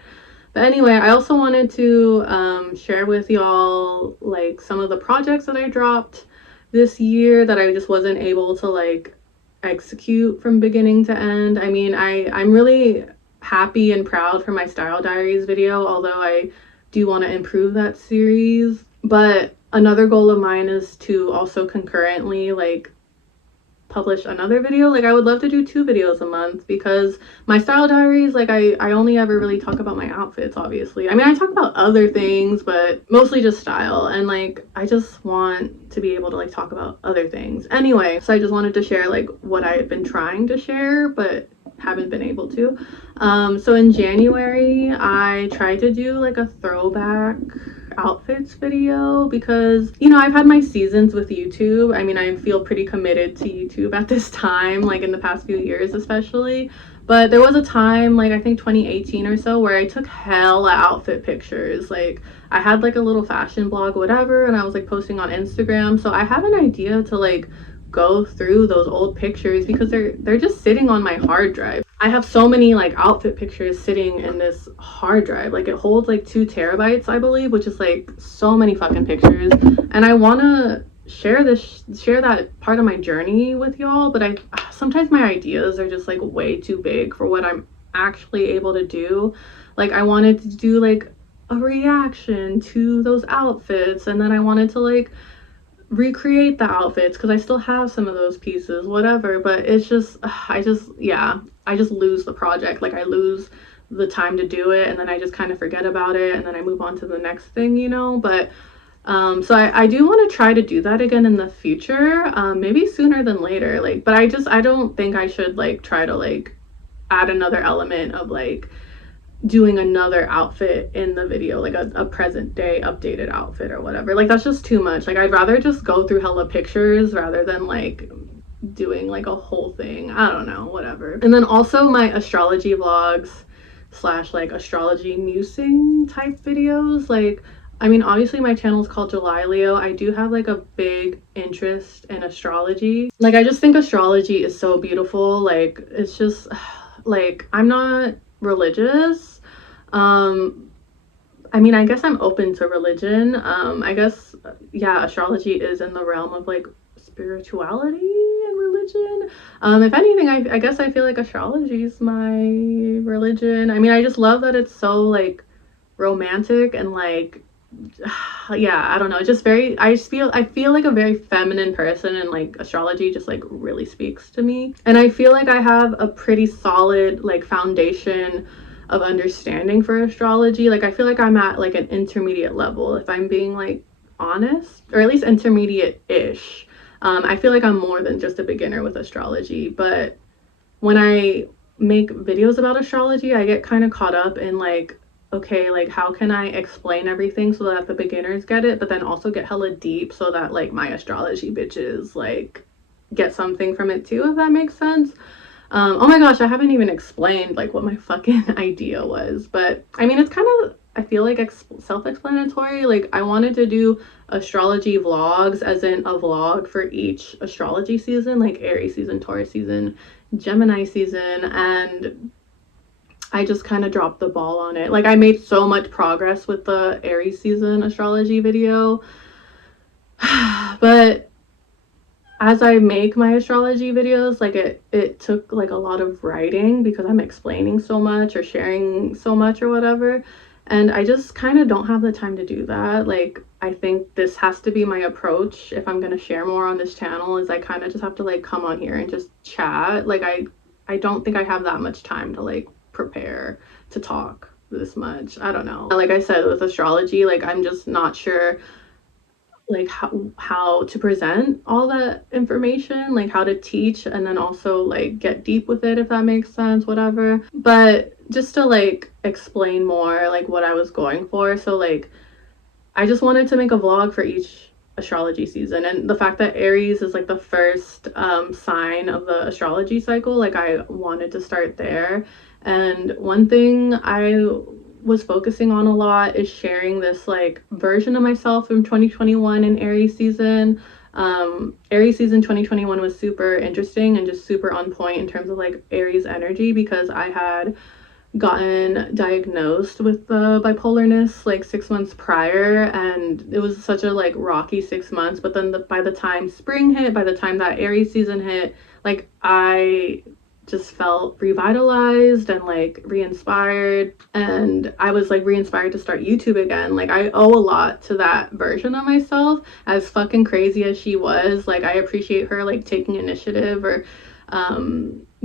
But anyway, I also wanted to share with y'all like some of the projects that I dropped this year that I just wasn't able to like execute from beginning to end. I mean, I'm really happy and proud for my style diaries video, although I do want to improve that series. But another goal of mine is to also concurrently like publish another video. Like I would love to do 2 videos a month, because my style diaries, like I only ever really talk about my outfits, obviously. I mean, I talk about other things, but mostly just style, and like I just want to be able to like talk about other things anyway. So I just wanted to share like what I've been trying to share but haven't been able to. So in January I tried to do like a throwback outfits video, because you know, I've had my seasons with YouTube. I mean, I feel pretty committed to YouTube at this time, like in the past few years especially. But there was a time, like I think 2018 or so, where I took hella outfit pictures. Like I had like a little fashion blog, whatever, and I was like posting on Instagram. So I have an idea to like go through those old pictures, because they're just sitting on my hard drive. I have so many like outfit pictures sitting in this hard drive. Like it holds like 2 TB, I believe, which is like so many fucking pictures. And I want to share that part of my journey with y'all, but I sometimes my ideas are just like way too big for what I'm actually able to do. Like I wanted to do like a reaction to those outfits, and then I wanted to like recreate the outfits because I still have some of those pieces, whatever. But it's just I just lose the project. Like I lose the time to do it, and then I just kind of forget about it, and then I move on to the next thing, you know. But so I do want to try to do that again in the future, maybe sooner than later. Like, but I don't think I should like try to like add another element of like doing another outfit in the video, like a present day updated outfit or whatever. Like that's just too much. Like I'd rather just go through hella pictures rather than like doing like a whole thing. I don't know, whatever. And then also my astrology vlogs slash like astrology musing type videos. Like I mean, obviously my channel is called July Leo. I do have like a big interest in astrology. Like I just think astrology is so beautiful. Like it's just like I'm not religious. I mean, I guess I'm open to religion. I guess, yeah, astrology is in the realm of like spirituality and religion. If anything, I guess I feel like astrology is my religion. I mean, I just love that it's so like romantic and like, yeah, I don't know. It's just very, I feel like a very feminine person, and like astrology just like really speaks to me. And I feel like I have a pretty solid like foundation of understanding for astrology. Like I feel like I'm at like an intermediate level, if I'm being like honest, or at least intermediate-ish. I feel like I'm more than just a beginner with astrology. But when I make videos about astrology, I get kind of caught up in like, okay, like how can I explain everything so that the beginners get it, but then also get hella deep so that like my astrology bitches like get something from it too, if that makes sense. Oh my gosh, I haven't even explained like what my fucking idea was, but I mean, it's kind of, I feel like self-explanatory. Like I wanted to do astrology vlogs, as in a vlog for each astrology season, like Aries season, Taurus season, Gemini season, and I just kind of dropped the ball on it. Like I made so much progress with the Aries season astrology video, but as I make my astrology videos, like it took like a lot of writing, because I'm explaining so much or sharing so much or whatever, and I just kind of don't have the time to do that. Like I think this has to be my approach if I'm gonna share more on this channel, is I kind of just have to like come on here and just chat. Like I don't think I have that much time to like prepare to talk this much. I don't know. Like I said, with astrology, like I'm just not sure like how to present all that information, like how to teach and then also like get deep with it, if that makes sense, whatever. But just to like explain more like what I was going for, so like I just wanted to make a vlog for each astrology season, and the fact that Aries is like the first sign of the astrology cycle, like I wanted to start there. And one thing I was focusing on a lot is sharing this like version of myself from 2021 in Aries season. Aries season 2021 was super interesting and just super on point in terms of like Aries energy, because I had gotten diagnosed with the bipolarness like 6 months prior, and it was such a like rocky 6 months. But then by the time spring hit, by the time that Aries season hit, like I just felt revitalized and like re-inspired, and I was like re-inspired to start YouTube again. Like I owe a lot to that version of myself, as fucking crazy as she was. Like I appreciate her like taking initiative, or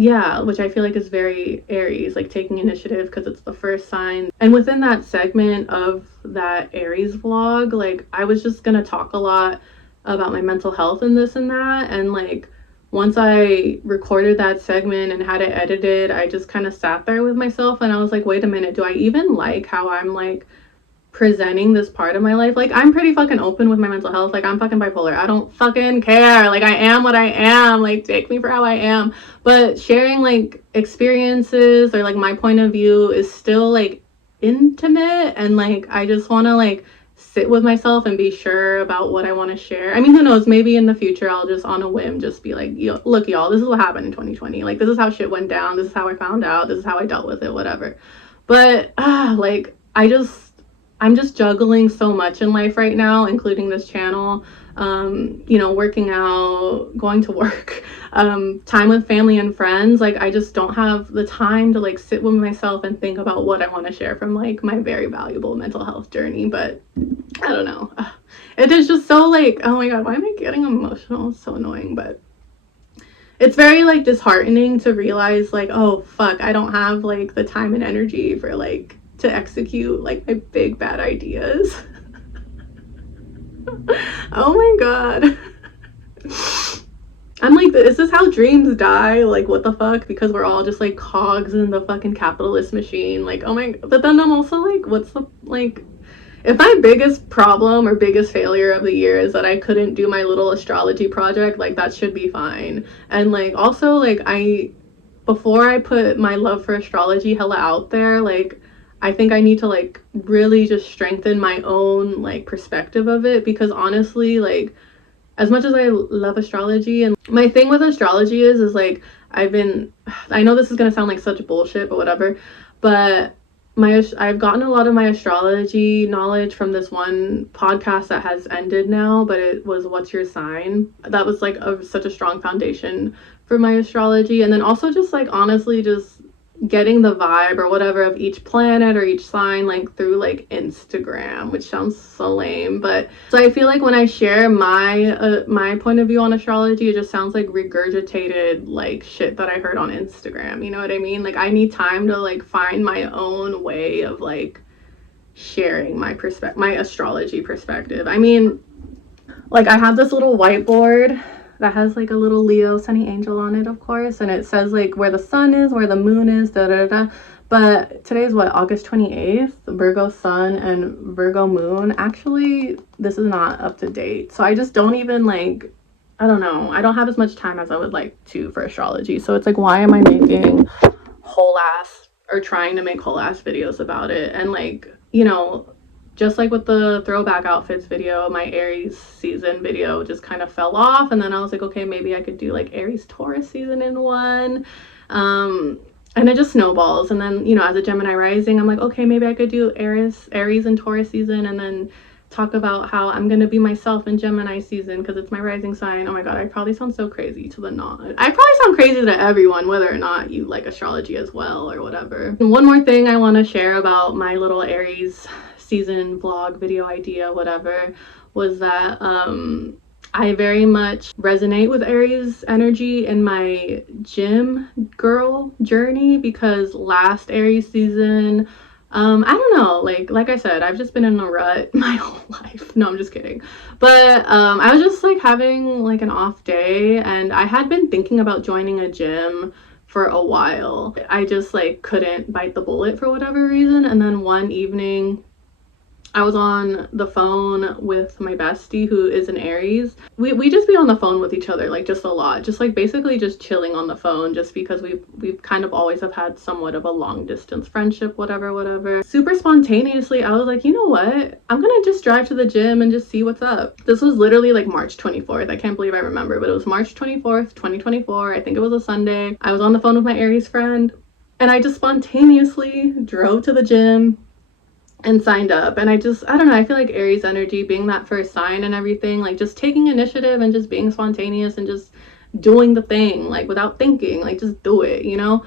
yeah, which I feel like is very Aries, like taking initiative because it's the first sign. And within that segment of that Aries vlog, like I was just gonna talk a lot about my mental health and this and that, and like once I recorded that segment and had it edited, I just kind of sat there with myself and I was like, wait a minute, do I even like how I'm like presenting this part of my life? Like I'm pretty fucking open with my mental health. Like I'm fucking bipolar. I don't fucking care. Like I am what I am. Like take me for how I am. But sharing like experiences or like my point of view is still like intimate, and like I just want to like sit with myself and be sure about what I want to share. I mean, who knows, maybe in the future I'll just on a whim just be like, yo, look y'all, this is what happened in 2020. Like this is how shit went down. This is how I found out. This is how I dealt with it, whatever. But like I'm just juggling so much in life right now, including this channel, you know, working out, going to work, time with family and friends. Like I just don't have the time to like sit with myself and think about what I want to share from like my very valuable mental health journey. But I don't know. It is just so like, oh my God, why am I getting emotional? It's so annoying, but it's very like disheartening to realize like, oh fuck, I don't have like the time and energy for like to execute like my big bad ideas. Oh my God. I'm like, is this how dreams die? Like what the fuck? Because we're all just like cogs in the fucking capitalist machine. Like, oh my, but then I'm also like, what's the like, if my biggest problem or biggest failure of the year is that I couldn't do my little astrology project, like that should be fine. And like also like before I put my love for astrology hella out there, like I think I need to like really just strengthen my own like perspective of it, because honestly, like as much as I love astrology, and my thing with astrology is like I know this is gonna sound like such bullshit, but whatever, but I've gotten a lot of my astrology knowledge from this one podcast that has ended now, but it was What's Your Sign. That was like such a strong foundation for my astrology. And then also just like honestly just getting the vibe or whatever of each planet or each sign like through like Instagram, which sounds so lame, but so I feel like when I share my point of view on astrology, it just sounds like regurgitated like shit that I heard on Instagram, you know what I mean? Like I need time to like find my own way of like sharing my astrology perspective. I mean, like I have this little whiteboard that has like a little Leo sunny angel on it, of course, and it says like where the sun is, where the moon is, da da da. But today's what, August 28th, Virgo sun and Virgo moon. Actually, this is not up to date, so I just don't even like, I don't know, I don't have as much time as I would like to for astrology. So it's like, why am I making whole ass or trying to make whole ass videos about it? And like, you know, just like with the throwback outfits video, my Aries season video just kind of fell off, and then I was like, okay, maybe I could do like Aries Taurus season in one, and it just snowballs. And then, you know, as a Gemini rising, I'm like, okay, maybe I could do Aries and Taurus season, and then talk about how I'm gonna be myself in Gemini season because it's my rising sign. Oh my God, I probably sound so crazy to the I probably sound crazy to everyone, whether or not you like astrology as well or whatever. And one more thing I want to share about my little Aries season vlog video idea, whatever, was that I very much resonate with Aries energy in my gym girl journey, because last Aries season, I don't know, like I said, I've just been in a rut my whole life. No, I'm just kidding. But I was just like having like an off day, and I had been thinking about joining a gym for a while. I just like couldn't bite the bullet for whatever reason. And then one evening I was on the phone with my bestie who is an Aries. We just be on the phone with each other like just a lot, just like basically just chilling on the phone, just because we've kind of always have had somewhat of a long distance friendship, whatever. Super spontaneously I was like, you know what, I'm gonna just drive to the gym and just see what's up. This was literally like March 24th. I can't believe I remember, but it was March 24th 2024. I think it was a Sunday. I was on the phone with my Aries friend, And I just spontaneously drove to the gym and signed up. And I don't know, I feel like Aries energy, being that first sign and everything, like just taking initiative and just being spontaneous and just doing the thing, like without thinking, like just do it, you know?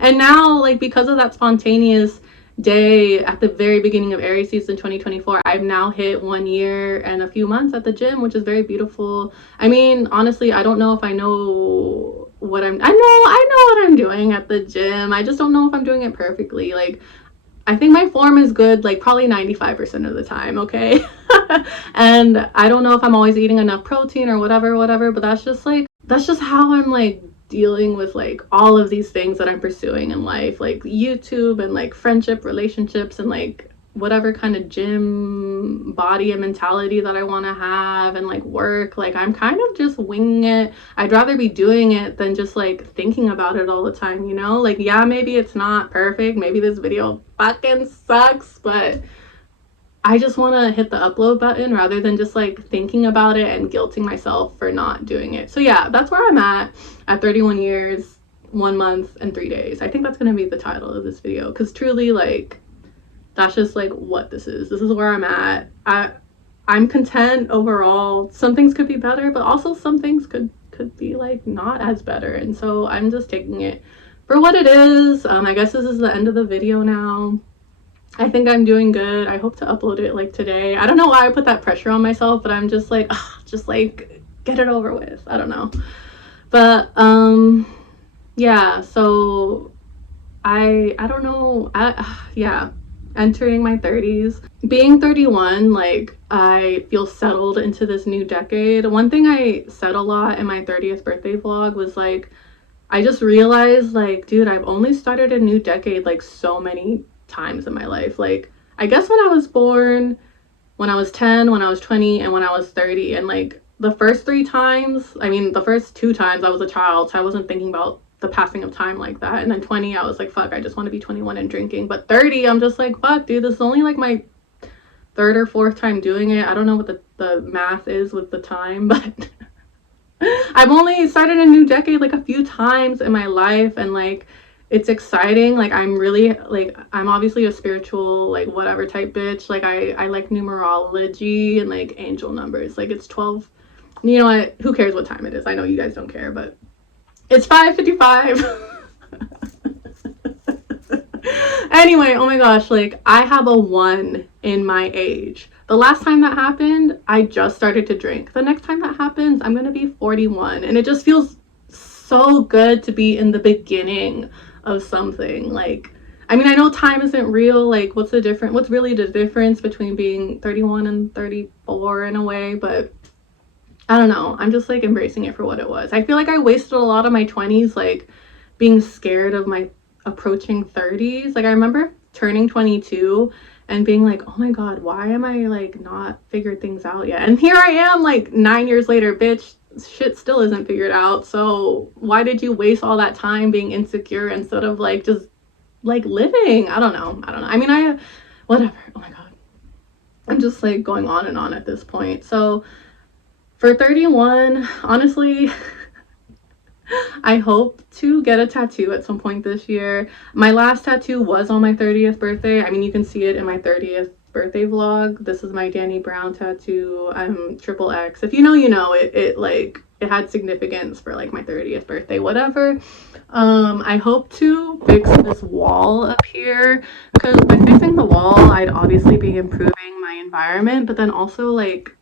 And now, like, because of that spontaneous day at the very beginning of Aries season 2024, I've now hit 1 year and a few months at the gym, which is very beautiful. I mean, honestly, I don't know if I know what I know what I'm doing at the gym. I just don't know if I'm doing it perfectly. Like, I think my form is good, like probably 95% of the time, okay? And I don't know if I'm always eating enough protein or whatever, but that's just how I'm like dealing with like all of these things that I'm pursuing in life, like YouTube and like friendship, relationships, and like whatever kind of gym body and mentality that I want to have, and like work. Like, I'm kind of just winging it. I'd rather be doing it than just like thinking about it all the time, you know? Like, yeah, maybe it's not perfect, maybe this video fucking sucks, but I just want to hit the upload button rather than just like thinking about it and guilting myself for not doing it. So yeah, that's where I'm at 31 years, 1 month, and 3 days. I think that's going to be the title of this video, because truly, like, that's just like what this is. This is where I'm at. I'm content overall. Some things could be better, but also some things could be like not as better. And so I'm just taking it for what it is. I guess this is the end of the video now. I think I'm doing good. I hope to upload it like today. I don't know why I put that pressure on myself, but I'm just like, just like get it over with. I don't know. But yeah, so I don't know. Yeah, entering my 30s. Being 31, like, I feel settled into this new decade. One thing I said a lot in my 30th birthday vlog was like, I just realized, like, dude, I've only started a new decade like so many times in my life. Like, I guess when I was born, when I was 10, when I was 20, and when I was 30, and like the first 3 times, I mean the first 2 times I was a child, so I wasn't thinking about the passing of time like that. And then 20, I was like, fuck, I just want to be 21 and drinking. But 30, I'm just like, fuck, dude, this is only like my 3rd or 4th time doing it. I don't know what the math is with the time, but I've only started a new decade like a few times in my life, and like it's exciting. Like, I'm really, like, I'm obviously a spiritual, like, whatever type bitch. Like, I like numerology and like angel numbers. Like, it's 12. You know what, who cares what time it is? I know you guys don't care, but it's 5:55. Anyway, oh my gosh, like, I have a 1 in my age. The last time that happened, I just started to drink. The next time that happens, I'm gonna be 41, and it just feels so good to be in the beginning of something. Like, I mean, I know time isn't real. Like, what's really the difference between being 31 and 34 in a way? But I don't know, I'm just like embracing it for what it was. I feel like I wasted a lot of my 20s like being scared of my approaching 30s. Like, I remember turning 22 and being like, oh my god, why am I like not figured things out yet? And here I am like 9 years later, bitch, shit still isn't figured out. So why did you waste all that time being insecure instead of like just like living? I don't know. I mean, whatever. Oh my god, I'm just like going on and on at this point. So for 31, honestly, I hope to get a tattoo at some point this year. My last tattoo was on my 30th birthday. I mean, you can see it in my 30th birthday vlog. This is my Danny Brown tattoo. I'm triple X. If you know, you know. It had significance for like my 30th birthday, whatever. I hope to fix this wall up here, because by fixing the wall, I'd obviously be improving my environment, but then also like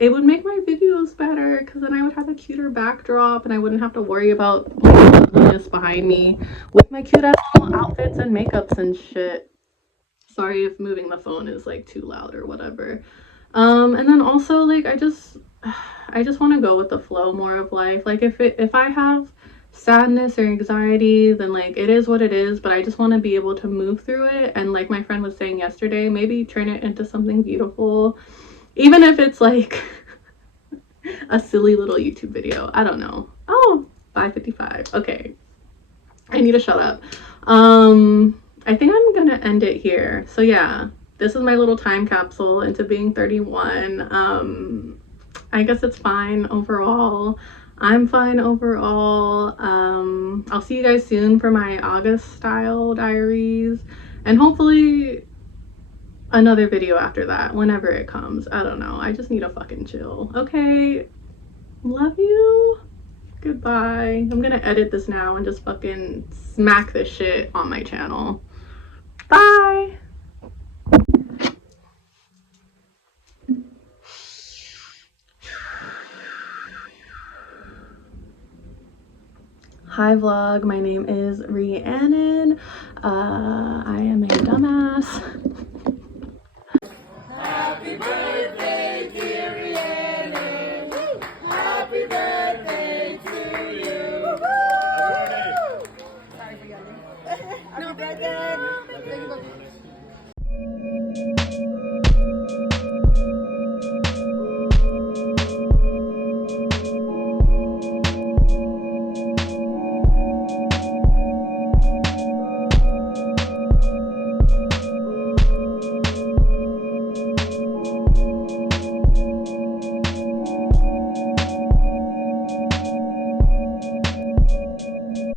it would make my videos better, because then I would have a cuter backdrop and I wouldn't have to worry about like the ugliness behind me with my cute ass little outfits and makeups and shit. Sorry if moving the phone is like too loud or whatever. And then also like I just want to go with the flow more of life. Like, if I have sadness or anxiety, then like it is what it is, but I just want to be able to move through it, and like my friend was saying yesterday, maybe turn it into something beautiful, even if it's like a silly little YouTube video. I don't know. Oh, 5:55. Okay, I need to shut up. I think I'm gonna end it here. So yeah, this is my little time capsule into being 31. I guess it's fine overall. I'm fine overall. I'll see you guys soon for my August style diaries, and hopefully another video after that, whenever it comes. I don't know. I just need to fucking chill. Okay. Love you. Goodbye. I'm gonna edit this now and just fucking smack this shit on my channel. Bye. Hi vlog, my name is Rhiannon. I am a dumbass